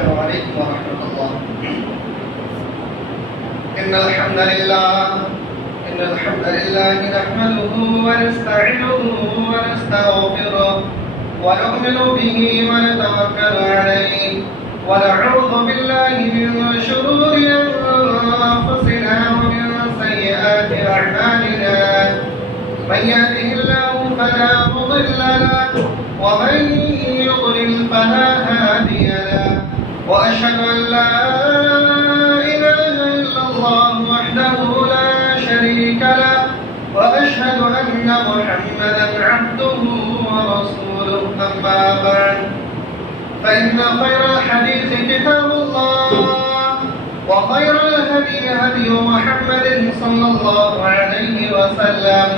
السلام عليكم ورحمة الله. إن الحمد لله نحمده ونستعينه ونستغفره ونؤمن به ونتوكل عليه ونعوذ بالله من شرور أنفسنا ومن سيئات أعمالنا. من يهده الله فلا مضل له ومن يضلل فلا هادي له. وأشهد أن لا إله إلا الله وحده لا شريك له وأشهد أن محمدا عبده ورسوله. أما بعد فإن خير الحديث كتاب الله وخير الهدي هدي محمد صلى الله عليه وسلم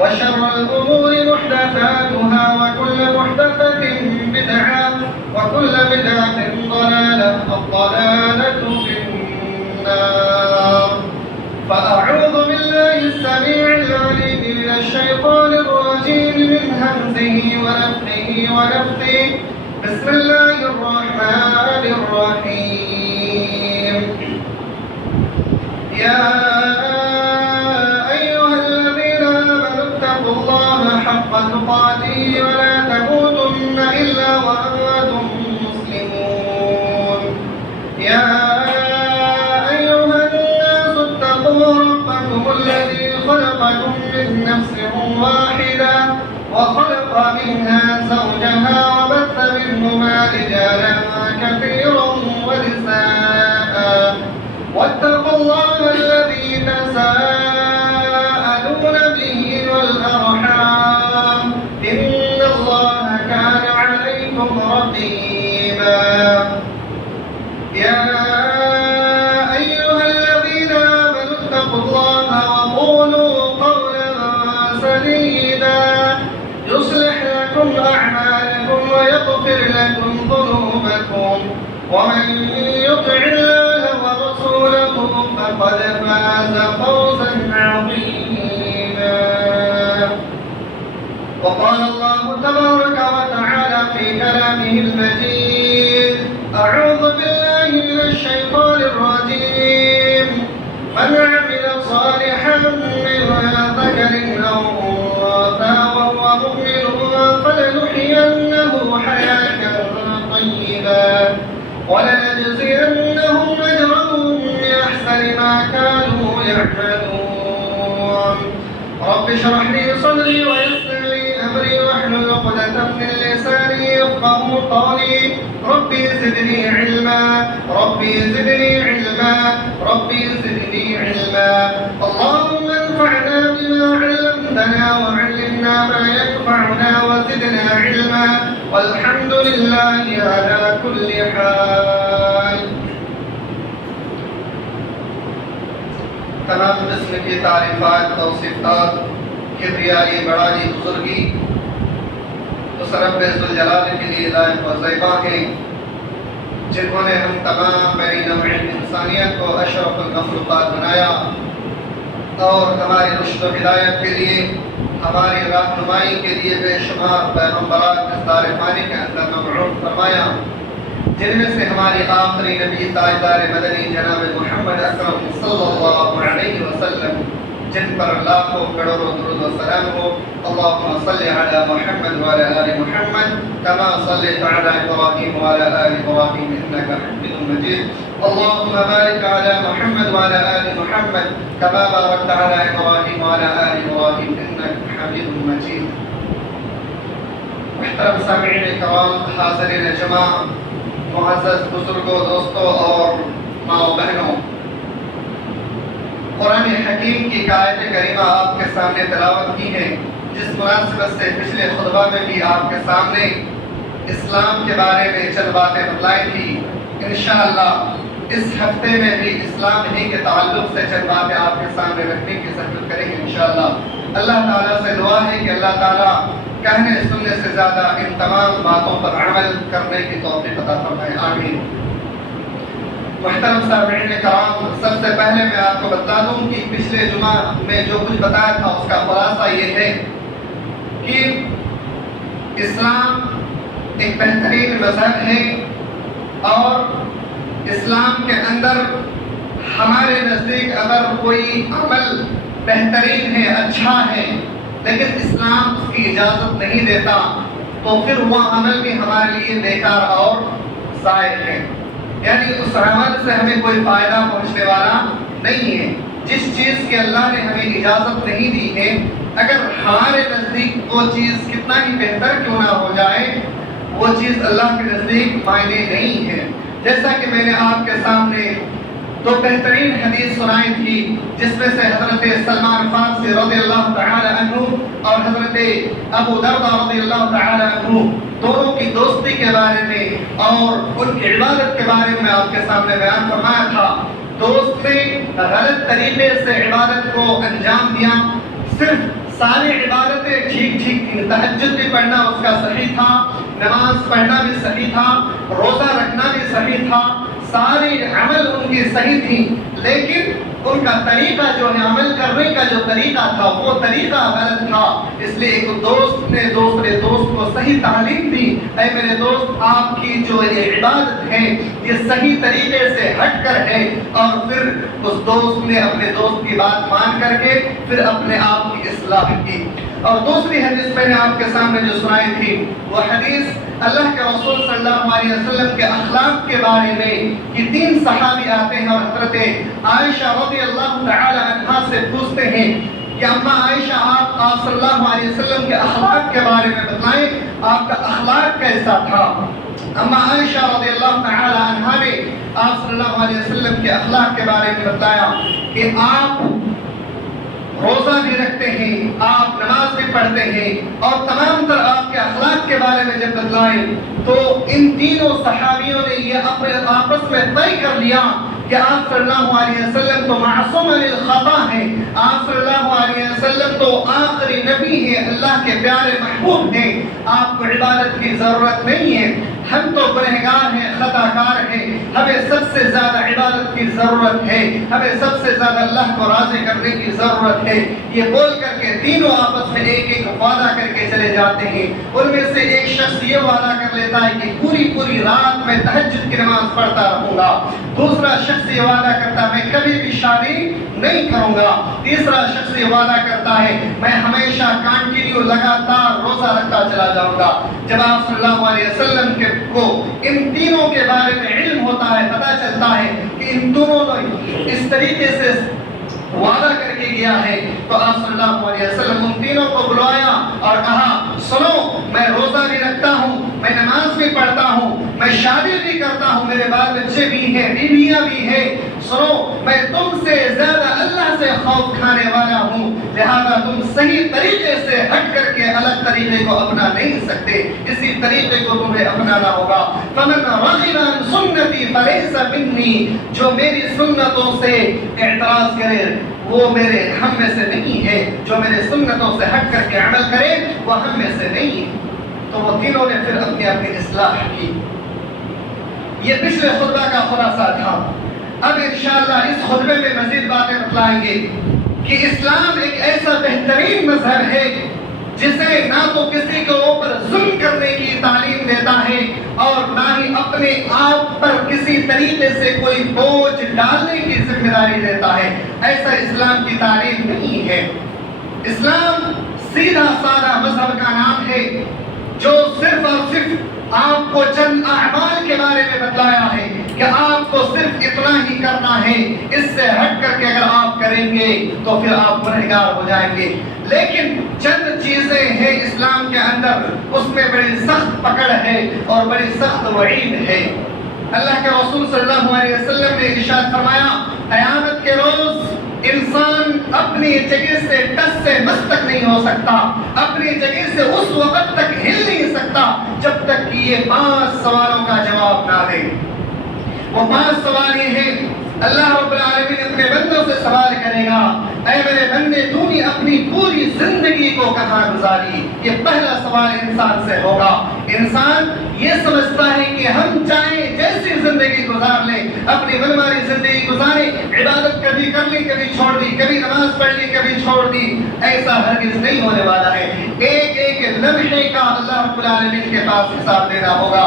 وشر الأمور محدثاتها وكل محدثة بدعة وكل بدعة ضلالة الضلالة في النار. فأعوذ بالله السميع العليم من الشيطان الرجيم من همزه ونفخه ونفثه. بسم الله الرحمن الرحيم. يا أيها الذين آمنوا اتقوا الله حق تقاته ولا تموتن إلا وأنتم مسلمون. يا أيها الناس اتقوا ربكم الذي خلقكم من نفس واحدة وخلق منها زوجها وبث منهما رجالا كثيرا ونساء واتقوا الله الذي تساءلون به والأرحام إن الله كان عليكم رقيبا. يا أيها الذين آمنوا اتقوا الله وقولوا قولا سديدا يصلح لكم أعمالكم ويغفر لكم ذنوبكم ومن يطع الله ورسوله فقد فاز فوزا عظيما. وقال الله تبارك وتعالى في كلامه المجيد: أعوذ بالله من الشيطان الرجيم. من عمل صالحا من ذكر أو أنثى وهو مؤمن فلنحيينه حياة طيبة ولنجزينهم أجرهم بأحسن ما كانوا يعملون. رب اشرح لي صدري ويسر لي أمري واحلل عقدة من لساني يفقهوا قولي. ربي زدني علما ربي زدني علما ربي زدني علما. اللهم انفعنا بما علمتنا وعلمنا ما ينفعنا وزدنا علما والحمد لله على كل حال. تمام قسم کی تعریفات توصیفات کبریائی بڑائی بزرگی اس رب ذوالجلال کے لیے لائق و زیبا ہیں جنہوں نے ہم تمام بنی نوع انسانیت کو اشرف المخلوقات بنایا اور ہماری رشد و ہدایت کے لیے ہماری رہنمائی کے لیے بے شمار پیغمبران اس دار فانی کے اندر مبعوث فرمایا، جن میں سے ہماری آخری نبی تاجدار مدنی جناب محمد اکرم صلی اللہ علیہ وسلم جن پر لاکھوں کروڑوں درود و سلام ہو. اللهم صل على محمد وعلى آل محمد كما صليت على إبراهيم وعلى آل إبراهيم إنك حميد مجيد. اللهم بارك على محمد وعلى آل محمد كما باركت على إبراهيم وعلى آل إبراهيم إنك حميد مجيد. محترم سامعین کرام، حاضرین جمع، معزز بزرگوں، دوستوں اور ماں و بہنوں، قرآن حکیم کی ایک آیت کریمہ آپ کے سامنے تلاوت کی ہے، جس مناسبت سے پچھلے خطبہ میں بھی آپ کے سامنے اسلام کے بارے میں چند باتیں بتلائی تھی. انشاءاللہ اس ہفتے میں بھی اسلام ہی کے تعلق سے چند باتیں آپ کے سامنے رکھنے کی ضرورت کریں گے انشاءاللہ. اللہ تعالیٰ سے دعا ہے کہ اللہ تعالیٰ کہنے سننے سے زیادہ ان تمام باتوں پر عمل کرنے کی توفیق عطا فرمائے. آمین. محترم سامعین کرام، سب سے پہلے میں آپ کو بتا دوں کہ پچھلے جمعہ میں جو کچھ بتایا تھا اس کا خلاصہ یہ ہے کہ اسلام ایک بہترین مذہب ہے اور اسلام کے اندر ہمارے نزدیک اگر کوئی عمل بہترین ہے، اچھا ہے، لیکن اسلام اس کی اجازت نہیں دیتا تو پھر وہ عمل بھی ہمارے لیے بیکار اور ضائع ہے، یعنی اس عمل سے ہمیں کوئی فائدہ پہنچنے والا نہیں ہے۔ جس چیز کی اللہ نے ہمیں اجازت نہیں دی ہے، اگر ہمارے نزدیک وہ چیز کتنا ہی بہتر کیوں نہ ہو جائے، وہ چیز اللہ کے نزدیک معنی نہیں ہے۔ جیسا کہ میں نے آپ کے سامنے دو بہترین حدیث سنائی تھی، جس میں سے حضرت سلمان فارسی رضی اللہ تعالی عنہ اور حضرت ابو درداء رضی اللہ تعالی عنہ دونوں کی دوستی کے بارے میں اور ان کی عبادت کے بارے میں آپ کے سامنے بیان فرمایا تھا۔ دوست نے غلط طریقے سے عبادت کو انجام دیا، صرف ساری عبادتیں ٹھیک تھی، تہجد بھی پڑھنا اس کا صحیح تھا، نماز پڑھنا بھی صحیح تھا، روزہ رکھنا بھی صحیح تھا، ساری عمل ان کی صحیح تھی، لیکن ان کا طریقہ جو ہے، عمل کرنے کا جو طریقہ تھا وہ طریقہ غلط تھا۔ اس لیے ایک دوست نے دوسرے دوست کو صحیح تعلیم دی، اے میرے دوست، آپ کی جو یہ عبادت ہے یہ صحیح طریقے سے ہٹ کر ہے، اور پھر اس دوست نے اپنے دوست کی بات مان کر کے پھر اپنے آپ کی اصلاح کی۔ اور دوسری حدیث میں نے آپ کے سامنے جو سنائی تھی، وہ حدیث اللہ کے رسول صلی اللہ علیہ وسلم کے اخلاق کے بارے میں، کہ 3 صحابی آتے ہیں اور حضرت عائشہ رضی اللہ تعالی عنہا سے پوچھتے ہیں کہ اما عائشہ، آپ صلی اللہ علیہ وسلم کے اخلاق کے بارے میں بتائیں، آپ کا اخلاق کیسا تھا؟ اما عائشہ رضی اللہ تعالی عنہا نے آپ صلی اللہ علیہ وسلم کے اخلاق کے بارے میں بتایا کہ آپ روزہ بھی رکھتے ہیں، آپ نماز بھی پڑھتے ہیں، اور تمام تر آپ کے اخلاق کے بارے میں جب بتلائیں تو ان تینوں صحابیوں نے یہ اپنے آپس میں طے کر لیا کہ آپ صلی اللہ علیہ وسلم تو معصوم للخطا ہیں، آپ صلی اللہ علیہ وسلم تو آخری نبی ہیں، اللہ کے پیارے محبوب ہیں، آپ کو عبادت کی ضرورت نہیں ہے، ہم تو گنہگار ہیں، خطا کار ہیں، ہمیں سب سے زیادہ عبادت کی ضرورت ہے، ہمیں سب سے زیادہ اللہ کو راضی کرنے کی ضرورت ہے۔ یہ بول کر کے تینوں آپس میں ایک ایک وعدہ کر کے چلے جاتے ہیں۔ ان میں سے ایک شخص یہ وعدہ کر لیتا ہے کہ پوری رات میں تہجد کی نماز پڑھتا رہوں گا، دوسرا شخص یہ وعدہ کرتا ہے میں کبھی بھی شادی نہیں کروں گا، تیسرا شخص یہ وعدہ کرتا ہے میں ہمیشہ کنٹینیو لگاتار روزہ رکھتا چلا جاؤں گا۔ جب آپ صلی اللہ علیہ وسلم کو ان تینوں کے بارے میں علم ہوتا ہے، پتہ چلتا ہے کہ ان دونوں نے اس طریقے سے وعدہ کر کے گیا ہے، تو آپ صلی اللہ علیہ وسلم ان تینوں کو بلوایا اور کہا سنو، میں روزہ بھی رکھتا ہوں، میں نماز بھی پڑھتا ہوں، میں شادی بھی کرتا ہوں، میرے بال بچے بھی ہیں، بیویاں بھی ہیں، سنو میں تم سے زیادہ اللہ سے خوف کھانے والا ہوں، لہذا تم صحیح طریقے سے ہٹ کر کے الگ طریقے کو اپنا نہیں سکتے، اسی طریقے کو تمہیں اپنانا ہوگا۔ فمن رغب عن سنتی فلیس منی، جو میری سنتوں سے اعتراض کرے وہ میرے ہم میں سے نہیں ہے، جو میرے سنتوں سے ہٹ کر کے عمل کرے وہ ہم میں سے نہیں ہے۔ تو وہ تینوں نے پھر اپنی اصلاح کی۔ یہ پچھلے خطبہ کا خلاصہ تھا۔ اب انشاءاللہ اس خطبے میں مزید باتیں بتلائیں گے کہ اسلام ایک ایسا بہترین مذہب ہے جسے نہ تو کسی کے اوپر ظلم کرنے کی تعلیم دیتا ہے اور نہ ہی اپنے آپ پر کسی طریقے سے کوئی بوجھ ڈالنے کی ذمہ داری دیتا ہے۔ ایسا اسلام کی تعلیم نہیں ہے۔ اسلام سیدھا سادہ مذہب کا نام ہے جو صرف اور صرف آپ کو چند اعمال کے بارے میں بتلایا ہے کہ آپ کو صرف اتنا ہی کرنا ہے، اس سے ہٹ کر کے اگر آپ کریں گے تو پھر آپ گنہگار ہو جائیں گے۔ لیکن چند چیزیں ہیں اسلام کے اندر، اس میں بڑی سخت پکڑ ہے اور بڑی سخت وعید ہے۔ اللہ کے رسول صلی اللہ علیہ وسلم نے ارشاد فرمایا قیامت کے روز انسان اپنی جگہ سے ٹس سے مس تک نہیں ہو سکتا، اپنی جگہ سے اس وقت تک ہل نہیں سکتا جب تک کہ یہ 5 سوالوں کا جواب نہ دے۔ وہ 5 سوال یہ ہیں، اللہ رب العالمین اپنے بندوں سے سوال کرے گا اے میرے بندے تو نے اپنی پوری زندگی کو کہاں گزاری؟ یہ پہلا سوال انسان سے ہوگا۔ انسان یہ سمجھتا ہے کہ ہم چاہیں جیسی زندگی گزار لیں، اپنی منمانی زندگی گزاریں، عبادت کبھی کر لی کبھی چھوڑ دی، کبھی نماز پڑھ لی کبھی چھوڑ دی، ایسا ہرگز نہیں ہونے والا ہے۔ ایک ایک لمحے کا اللہ رب العالمین کے پاس حساب دینا ہوگا۔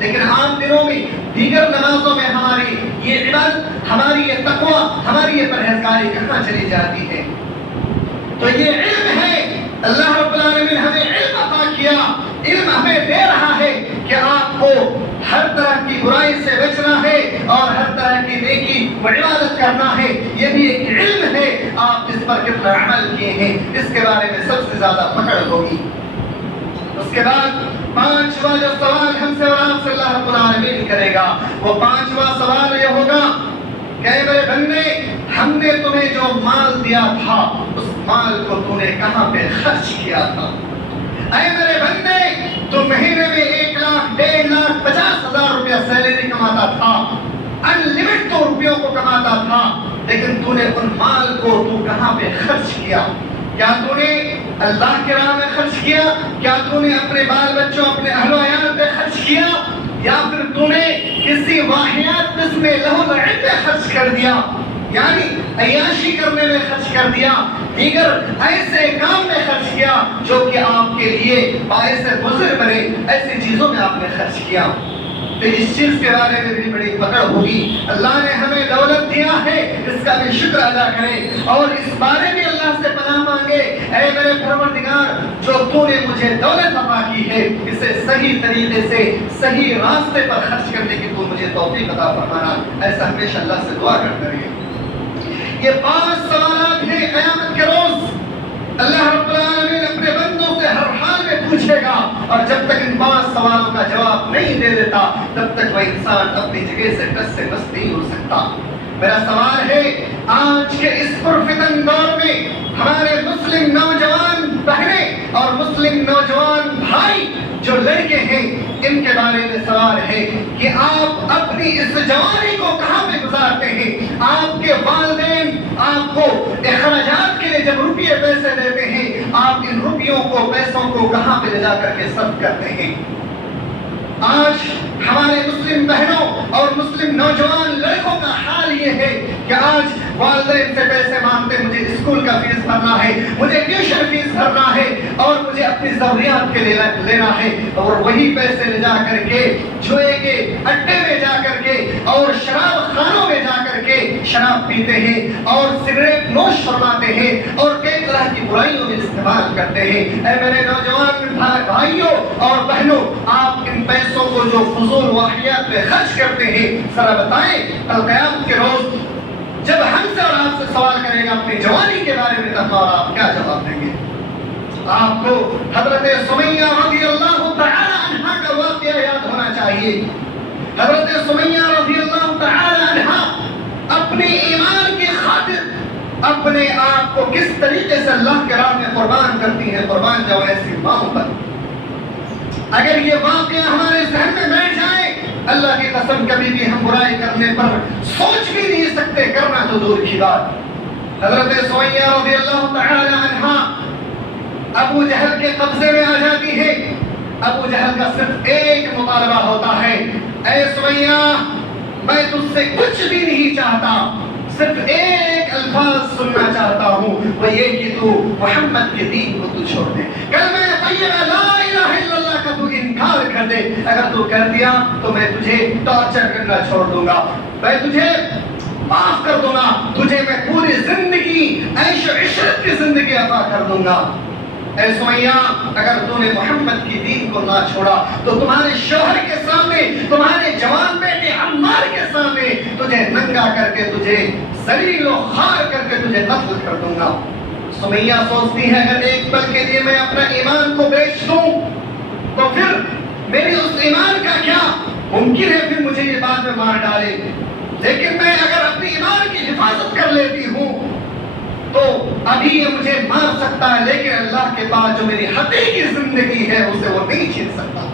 لیکن عام دنوں میں دیگر نمازوں میں ہماری یہ عبادت، ہماری یہ تقوی، ہماری یہ پرہیزگاری کہاں چلی جاتی ہے؟ تو یہ علم ہے، اللہ رب العالمین ہمیں علم عطا کیا، علم ہمیں دے رہا ہے کہ آپ کو ہر طرح کی برائی سے بچنا ہے اور ہر طرح کی نیکی و عبادت کرنا ہے، یہ بھی ایک علم ہے، آپ اس پر کتنا عمل کیے ہیں اس کے بارے میں سب سے زیادہ پکڑ ہوگی۔ اس کے بعد پانچواں جو سوال ہم سے اور آپ سے اللہ رب العالمین کرے گا، وہ پانچواں سوال یہ ہوگا کہ اے میرے بندے، ہم نے تمہیں جو مال دیا تھا اس مال کو تو نے کہاں پہ خرچ کیا تھا؟ اے میرے بندے، تو مہینے میں 1 لاکھ 1.5 لاکھ 50,000 روپیہ سیلری کماتا تھا، ان لمٹ تو روپیوں کو کماتا تھا، لیکن تو نے ان مال کو تو کہاں پہ خرچ کیا؟ کیا تو نے اللہ کے راہ میں خرچ کیا؟ کیا تو نے اپنے بال بچوں، اپنے اہل و عیال پہ خرچ کیا؟ یا پھر تو نے کسی واحیات قسم لہو لعب پہ خرچ کر دیا، یعنی عیاشی کرنے میں خرچ کر دیا، دیگر ایسے کام میں خرچ کیا جو کہ آپ کے لیے باعث گزر بنے، ایسی چیزوں میں آپ نے خرچ کیا؟ تو اس چیز کے بارے میں بھی بڑی پکڑ ہوگی۔ اللہ نے ہمیں دولت دیا ہے، اس کا بھی شکر ادا کریں اور اس بارے میں اللہ سے پناہ مانگے، اے میرے پروردگار، جو تو نے مجھے دولت عطا کی ہے اسے صحیح طریقے سے صحیح راستے پر خرچ کرنے کی تو مجھے توفیق عطا فرمانا، ایسا ہمیشہ اللہ سے دعا کرتے رہیے۔ یہ 5 سوالات ہیں قیامت کے روز اللہ رب العالمین اپنے بندوں سے ہر حال میں پوچھے گا، اور جب تک ان 5 سوالوں کا جواب نہیں دے دیتا تب تک وہ انسان اپنی جگہ سے ٹس سے مس نہیں ہو سکتا۔ میرا سوال ہے، آج کے اس پرفتن دور میں ہمارے مسلم نوجوان بہنیں اور مسلم نوجوان بھائی جو لڑکے ہیں، ان کے بارے میں سوال ہے کہ آپ اپنی اس جوانی کو کہاں پہ گزارتے ہیں؟ آپ کے والدین آپ کو اخراجات کے لیے جب روپیے پیسے دیتے ہیں، آپ ان روپیوں کو، پیسوں کو کہاں پہ لے جا کر کے صرف کرتے ہیں؟ آج ہمارے مسلم بہنوں اور مسلم نوجوان لڑکوں کا حال یہ ہے کہ آج والدین سے پیسے مانگتے، مجھے اسکول کا فیس بھرنا ہے، مجھے ٹیوشن فیس بھرنا ہے اور مجھے اپنی ضروریات کے لیے لینا ہے، اور وہی پیسے لے جا کر کے جوئے کے اڈے میں جا کر کے اور شراب خانوں میں جا کر کے شراب پیتے ہیں اور سگریٹ نوش فرماتے ہیں اور کئی طرح کی برائیوں میں استعمال کرتے ہیں۔ اے میرے نوجوان بھائیوں اور بہنوں، آپ ان پیسوں کو جو فضول واحیات میں خرچ کرتے ہیں، ذرا بتائیں القیامت کے روز جب ہم سے اور آپ سے سوال کرے گا اپنی جوانی کے بارے میں، تب اور آپ کیا جواب دیں گے؟ آپ کو حضرت سمیہ رضی اللہ تعالی عنہا کا واقعہ یاد ہونا چاہیے۔ حضرت سمیہ رضی اللہ تعالی عنہا اپنے ایمان کی خاطر اپنے آپ کو کس طریقے سے اللہ کے راہ میں قربان کرتی ہیں، قربان جاؤ ایسی ماں پر۔ اگر یہ واقعہ ہمارے ذہن میں بیٹھ جائے، اللہ کی قسم کبھی بھی ہم برائی کرنے پر سوچ بھی نہیں سکتے، کرنا تو دور کی بات۔ حضرت سمیہ رضی اللہ تعالی عنہا ابو جہل کے قبضے میں آ جاتی ہے۔ ابو جہل کا صرف ایک مطالبہ ہوتا ہے، اے سمیہ، میں تجھ سے کچھ بھی نہیں چاہتا، صرف ایک الفاظ سننا چاہتا ہوں، وہ یہ کہ تو محمد کے دین کو تو چھوڑ دے، کلمہ طیبہ لا الہ الا اللہ کا تو انکار کر دے۔ اگر تو کر دیا تو میں تجھے ٹارچر کرنا چھوڑ دوں گا، میں تجھے معاف کر دوں گا، تجھے میں پوری زندگی عیش و عشرت کی زندگی عطا کر دوں گا۔ اے سمیہ، اگر تو نے محمد کی دین کو نہ چھوڑا تو تمہارے شوہر کے سامنے، تمہارے جوان بیٹے عمار کے سامنے تجھے ننگا کر کے، تجھے ذلیل و خوار کر کے تجھے قتل کر دوں گا۔ سمیہ سوچتی ہے اگر ایک پل کے لیے میں اپنا ایمان کو بیچ دوں تو پھر میری اس ایمان کا کیا؟ ممکن ہے پھر مجھے یہ بعد میں مار ڈالے، لیکن میں اگر اپنی ایمان کی حفاظت کر لیتی ہوں تو ابھی یہ مجھے مار سکتا ہے، لیکن اللہ کے پاس جو میری حقیقی زندگی ہے اسے وہ نہیں چھین سکتا۔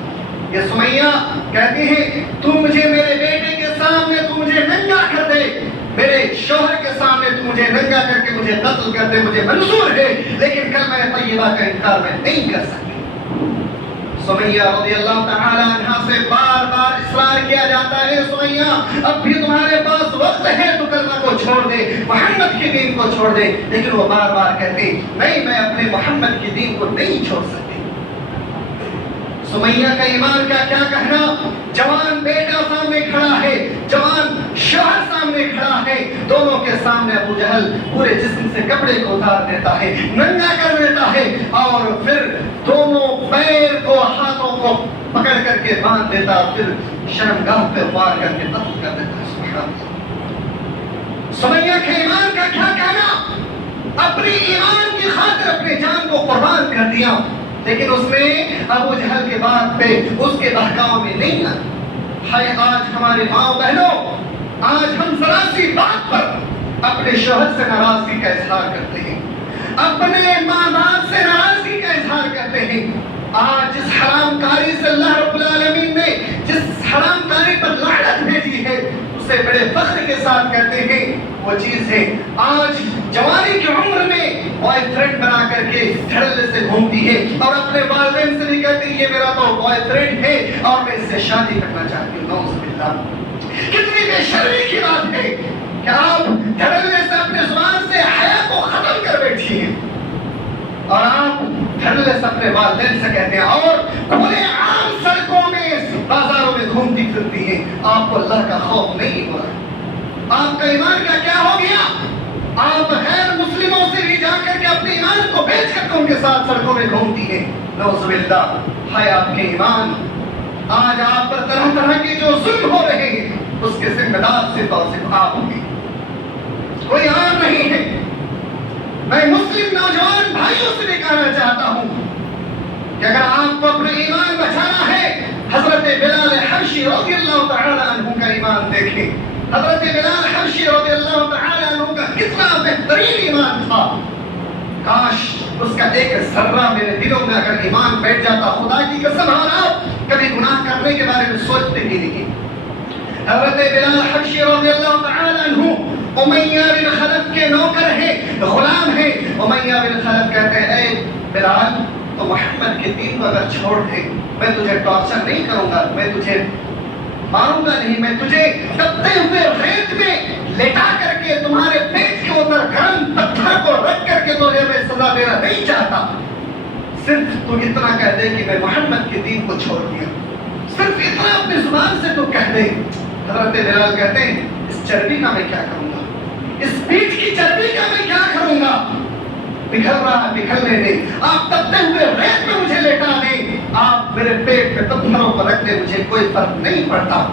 یہ سمیہ کہتی ہے تو مجھے میرے بیٹے کے سامنے تو مجھے ننگا کر دے، میرے شوہر کے سامنے تو مجھے ننگا کر کے مجھے قتل کر دے، مجھے منظور ہے، لیکن کلمہ طیبہ کا انکار میں نہیں کر سکتی۔ سمیہ رضی اللہ تعالی عنہا سے بار بار اصرار کیا جاتا ہے، سمیہ اب بھی تمہارے پاس وقت ہے تو کلمہ کو چھوڑ دے، محمد کی دین کو چھوڑ دے، لیکن وہ بار بار کہتے نہیں، میں اپنے محمد کی دین کو نہیں چھوڑ سکتی۔ سمیہ کا ایمان کا کیا کہنا؟ جوان بیٹا سامنے کھڑا ہے، جوان شوہر سامنے کھڑا ہے، دونوں کے سامنے ابو جہل پورے جسم سے کپڑے کو اتار دیتا ہے، ننگا کر دیتا ہے، اور پھر دونوں پیر کو ہاتھوں کو پکڑ کر کے باندھ دیتا، پھر شرمگاہ پہ وار کر کے قتل کر دیتا ہے۔ سبحان اللہ۔ سمیہ کے ایمان کا کیا کہنا؟ اپنی ایمان کی خاطر اپنے جان کو قربان کر دیا، لیکن اس نے ابو جہل کے بات پہ اس کے بہکاؤ میں نہیں آیا۔ ہائے آج ہمارے ماں بہنوں، آج ہم ذرا سی بات پر اپنے شوہر سے ناراضگی کا اظہار کرتے ہیں، اپنے ماں باپ سے ناراضگی کا اظہار کرتے ہیں۔ آج جس حرام کاری سے اللہ رب العالمین نے جس حرام کاری پر لعنت بھیجی ہے، اسے بڑے فخر کے ساتھ کہتے ہیں وہ چیز ہے آج جوانی کی عمر میں بوائے فرینڈ بنا کر کے دھڑلے سے گھومتی ہے، اور اپنے والدین سے بھی کہتی ہے یہ میرا تو بوائے فرینڈ ہے اور میں اس سے شادی کرنا چاہتی ہوں۔ نعوذ باللہ، کتنی بے شرمی کی بات ہے کہ آپ دھڑلے سے اپنے زبان سے حیا کو ختم کر بیٹھی ہیں، اور آپ دھڑلے سے اپنے والدین سے کہتے ہیں، اور کھلے عام سڑکوں میں بازاروں میں گھومتی پھرتی ہیں۔ آپ کو اللہ کا خوف نہیں ہو رہا؟ آپ کا ایمان کا کیا ہو گیا؟ آپ غیر مسلموں سے بھی جا کر کے اپنے ایمان کو بیچ کر کے ان کے ساتھ سڑکوں میں گھومتی ہیں۔ نعوذ باللہ، ہائے آپ کے ایمان۔ آج آپ پر طرح طرح کے جو ظلم ہو رہے ہیں اس کے ذمہ دار صرف اور صرف آپ ہوں گے، کوئی اور نہیں ہے۔ میں مسلم نوجوان بھائیوں سے بھی کہنا چاہتا ہوں کہ اگر آپ کو اپنا ایمان بچانا ہے، حضرت بلال حبشی رضی اللہ تعالی عنہ کا ایمان دیکھیں۔ حضرت بلال حبشی رضی اللہ تعالی عنہ کا کتنا بہترین ایمان تھا، کاش اس کا ایک ذرہ میرے دلوں میں اگر ایمان بیٹھ جاتا، خدا کی قسم اور آپ کبھی گناہ کرنے کے بارے میں سوچتے ہی نہیں۔ حضرت بلال حبشی رضی اللہ تعالی عنہ امیہ بن خلف کے نوکر ہیں، غلام ہیں۔ امیہ بن خلف کہتے ہیں اے بلال، تو محمد کے دین کو اگر چھوڑ دے، میں تجھے ٹارچر نہیں کروں گا، میں تجھے ماروں گا نہیں، میں تجھے تپتے ہوئے ریت میں لٹا کر کے تمہارے پیٹ کے اوپر گرم پتھر کو رکھ کر کے تجھے میں سزا دینا نہیں چاہتا، صرف تو اتنا کہہ دے کہ میں محمد کے دین کو چھوڑ دیا، صرف اتنا اپنی زبان سے تو کہہ دے۔ حضرت بلال کہتے ہیں اس چربی کا میں کیا کروں گا، اس پیٹ کی چربی کا میں کیا کروں گا، پگھل رہا پگھلنے دے، آپ تپتے ہوئے ریت میں مجھے لٹا دیں، آپ میرے پیٹ پہ پتھروں پر رکھ دیں، مجھے کوئی فرق نہیں پڑتا،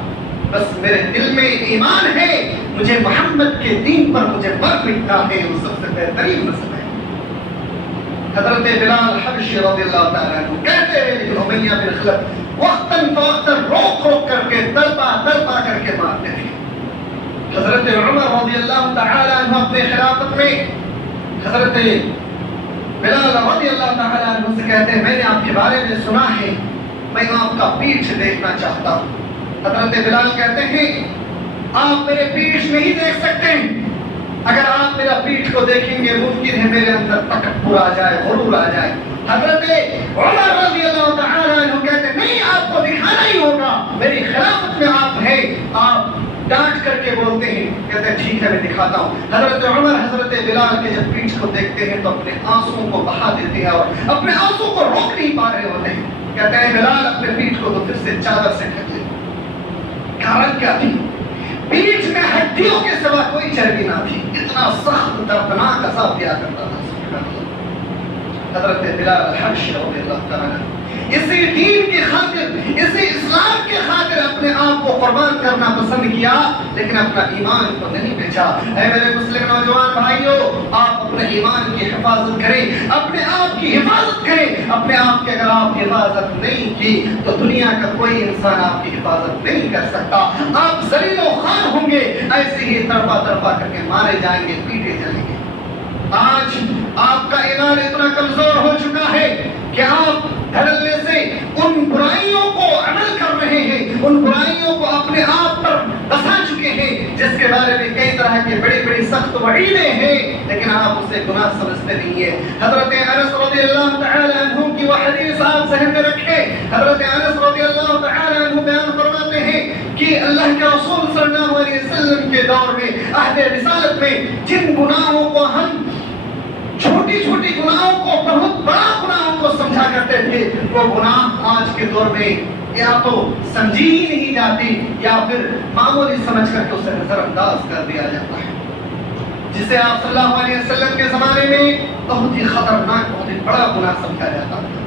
بس میرے دل میں ایمان ہے، مجھے محمد کے دین پر مجھے مر مٹنا ہے، وہ سب سے بہترین مسئلہ ہے۔ حضرت بلال حبشی رضی اللہ تعالیٰ عنہ کہتے ہیں، لیکن امیہ بن خلف وقتاً فوقتاً روک روک کر کے تڑپا کر کے مارتے تھے۔ حضرت عمر رضی اللہ تعالیٰ عنہ اپنے خلافت میں حضرت بلال رضی اللہ تعالیٰ عنہ سے کہتے ہیں میں نے آپ کے بارے میں سنا ہے، میں آپ کا پیٹھ دیکھنا چاہتا ہوں۔ حضرت بلال کہتے ہیں آپ میرے پیٹھ نہیں دیکھ سکتے، اگر آپ میرا پیٹھ کو دیکھیں گے ممکن ہے میرے اندر تکبر آ جائے، غرور آ جائے۔ حضرت عمر رضی اللہ تعالیٰ عنہ کہتے ہیں نہیں، آپ کو دکھانا ہی ہوگا، میری خلافت میں آپ ہیں۔ آپ ڈانٹ کر کے بولتے ہیں، کہتے ہیں ٹھیک ہے میں دکھاتا ہوں۔ حضرت عمر حضرت بلال کے جب پیٹھ کو دیکھتے ہیں تو اپنے آنسوں کو بہا دیتے ہیں اور اپنے آنسوں کو روک نہیں پا رہے ہوتے ہیں۔ کہتے ہیں بلال اپنے پیٹھ کو تو پھر سے چادر سے ڈھک لے۔ کارن کیا تھی؟ پیٹھ میں ہڈیوں کے سوا کوئی چربی نہ تھی، اتنا سخت دردناک عذاب دیا کرتا تھا۔ حضرت بلال حبشی رضی اللہ تعالیٰ اسی دین کی خاطر، اسی اسلام کے خاطر اپنے آپ کو قربان کرنا پسند کیا، لیکن اپنا ایمان کو نہیں بیچا۔ اے میرے مسلم نوجوان بھائیوں، آپ اپنے ایمان کی حفاظت کریں، اپنے آپ کی حفاظت کریں۔ اپنے آپ کی اگر آپ حفاظت نہیں کی تو دنیا کا کوئی انسان آپ کی حفاظت نہیں کر سکتا۔ آپ ذلیل و خوار ہوں گے، ایسے ہی تڑپا کر کے مارے جائیں گے، پیٹے جائیں گے۔ آج آپ کا ایمان اتنا کمزور ہو چکا ہے کہ آپ دھڑلے سے ان برائیوں کو عمل کر رہے ہیں، ان برائیوں کو اپنے آپ پر بسا چکے ہیں جس کے بارے میں کئی طرح کی بڑی بڑی سخت وعیدیں ہیں، لیکن آپ اسے گناہ سمجھتے نہیں ہیں۔ حضرت انس رضی اللہ تعالی عنہ کی وہ حدیث آپ ذہن میں رکھیں۔ حضرت انس رضی اللہ تعالی عنہ بیان فرماتے ہیں کہ اللہ کے رسول صلی اللہ علیہ وسلم کے دور میں، عہد رسالت میں، جن گناہوں کو ہم چھوٹی چھوٹی گناہوں کو بہت بڑا گناہوں کو سمجھا کرتے تھے وہ گناہ آج کے دور میں یا تو سمجھی ہی نہیں جاتی یا پھر معمولی سمجھ کر کے اسے نظر انداز کر دیا جاتا ہے، جسے آپ صلی اللہ علیہ وسلم کے زمانے میں بہت ہی خطرناک، بہت ہی بڑا گناہ سمجھا جاتا تھا۔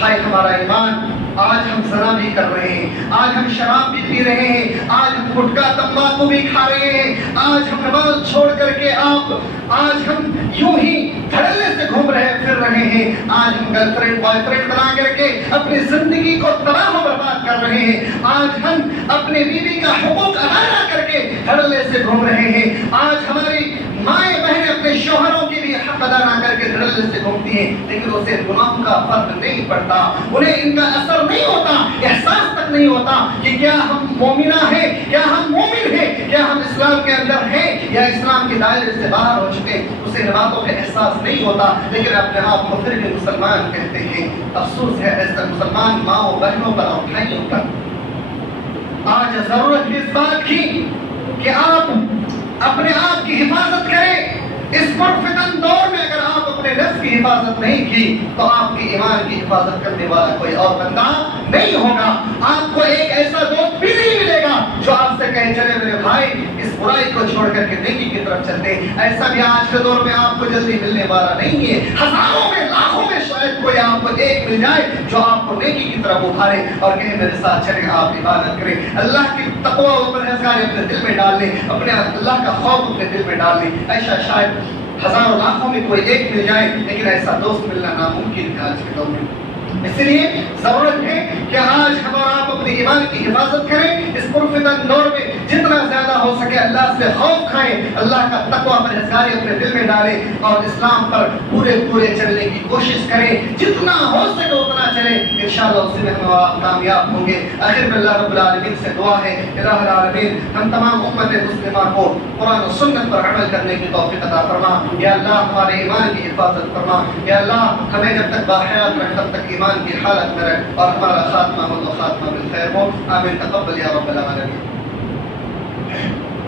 ہائے ہمارا ایمان، آج ہم زنا بھی کر رہے ہیں، آج ہم شراب بھی پی رہے ہیں، آج ہم گٹکا تمباکو بھی کھا رہے ہیں، آج ہم نماز چھوڑ کر کے آج ہم یوں ہی دھڑلے سے گھوم پھر رہے ہیں، آج ہم گرل فرینڈ بوائے فرینڈ بنا کر کے اپنی زندگی کو تباہ و برباد کر رہے ہیں، آج ہم اپنے بیوی کا حقوق ادا نہ کر کے دھڑلے سے گھوم رہے ہیں، آج ہماری مائیں بہنیں اپنے شوہروں کے بھی حق ادا نہ کر کے دھڑلے سے گھومتی ہیں، لیکن اسے گناہوں کا فرق نہیں پڑتا، انہیں ان کا اثر نہیں ہوتا، احساس تک نہیں ہوتا کہ کیا ہم مومنہ ہیں، کیا ہم مومن ہیں، کیا ہم اسلام کے اندر ہیں یا اسلام کے دائرے سے باہر ہو چکے، اسے ان باتوں کا احساس نہیں ہوتا، لیکن اپنے آپ کو پھر بھی مسلمان کہتے ہیں۔ افسوس ہے ایسے مسلمان ماؤں بہنوں پر اور بھائیوں پر۔ آج ضرورت ہے اس بات کی کہ آپ اپنے آپ کی حفاظت کریں۔ اس پرفتن دور میں اگر آپ اپنے نفس کی حفاظت نہیں کی تو آپ کی ایمان کی حفاظت کرنے والا کوئی اور بندہ نہیں ہوگا۔ آپ کو ایک ایسا دوست بھی نہیں ملے گا جو آپ سے کہے چلے میرے بھائی اس برائی کو چھوڑ کر کے نیکی کی طرف چلتے ہیں، ایسا بھی آج کے دور میں آپ کو جلدی ملنے والا نہیں ہے۔ ہزاروں میں لاکھوں میں شاید کوئی آپ کو ایک مل جائے جو آپ کو نیکی کی طرف ابھارے اور کہے میرے ساتھ چلے آپ عبادت کریں، اللہ کی تقوی اور پرہیزگاری اپنے دل میں ڈال لیں، اپنے اللہ کا خوف اپنے دل میں ڈال لیں۔ ایسا شاید ہزاروں لاکھوں میں کوئی ایک مل جائے، لیکن ایسا دوست ملنا ناممکن ہے آج کے دور میں۔ اس لیے ضرورت ہے کہ آج ہم اور آپ اپنی ایمان کی حفاظت کریں، اس پرفتن دور میں جتنا زیادہ ہو سکے اللہ سے خوف کھائیں، اللہ کا تقوی پرہیزگاری اپنے دل میں ڈالیں اور اسلام پر پورے چلنے کی کوشش کریں، جتنا ہو سکے اتنا چلیں، انشاءاللہ اسی میں ہم اور آپ کامیاب ہوں گے۔ آخر میں اللہ رب العالمین سے دعا ہے، الہ العالمین ہم تمام امت مسلمہ کو قرآن و سنت پر عمل کرنے کی توفیق عطا فرما، یا اللہ ہمارے ایمان کی حفاظت فرما، یا اللہ ہمیں جب تک باحیات رکھ تب تک ایمان کی حالت میں رکھ اور ہمارا خاتمہ ہو تو خاتمہ بالخیر ہو، آمین، تقبل یا رب العالمین۔